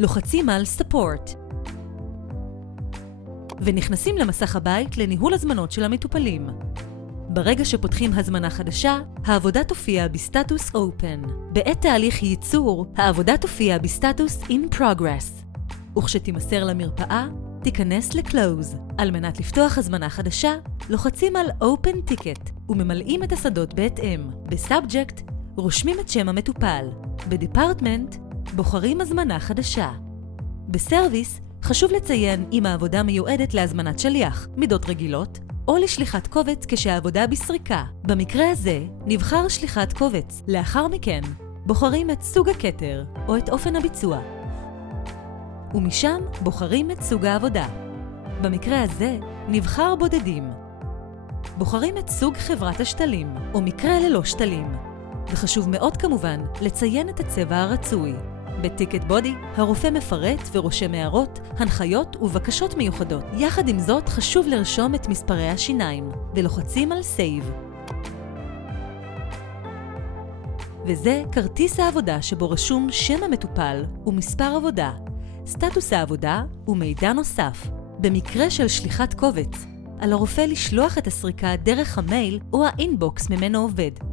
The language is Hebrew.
לוחצים על Support. ונכנסים למסך הבית לניהול הזמנות של המטופלים. ברגע שפותחים הזמנה חדשה, העבודה תופיע בסטטוס Open. בעת תהליך ייצור, העבודה תופיע בסטטוס In Progress. וכשתימסר למרפאה, תיכנס ל-Close. על מנת לפתוח הזמנה חדשה, לוחצים על Open Ticket וממלאים את השדות בהתאם. ב-Subject, רושמים את שם המטופל. ב-Department, בוחרים הזמנה חדשה. ב-Service, חשוב לציין אם העבודה מיועדת להזמנת שליח, מידות רגילות, או לשליחת קובץ כשהעבודה בסריקה. במקרה הזה, נבחר שליחת קובץ. לאחר מכן, בוחרים את סוג הכתר או את אופן הביצוע. ומשם בוחרים את סוג העבודה. במקרה הזה, נבחר בודדים. בוחרים את סוג חברת השתלים, או מקרה ללא שתלים. וחשוב מאוד כמובן לציין את הצבע הרצוי. בטיקט בודי, הרופא מפרט ורושם הערות, הנחיות ובקשות מיוחדות. יחד עם זאת, חשוב לרשום את מספרי השיניים, ולוחצים על Save. וזה כרטיס העבודה שבו רשום שם המטופל ומספר עבודה, סטטוס העבודה ומידע נוסף. במקרה של שליחת קובץ, על הרופא לשלוח את הסריקה דרך המייל או האינבוקס ממנו עובד.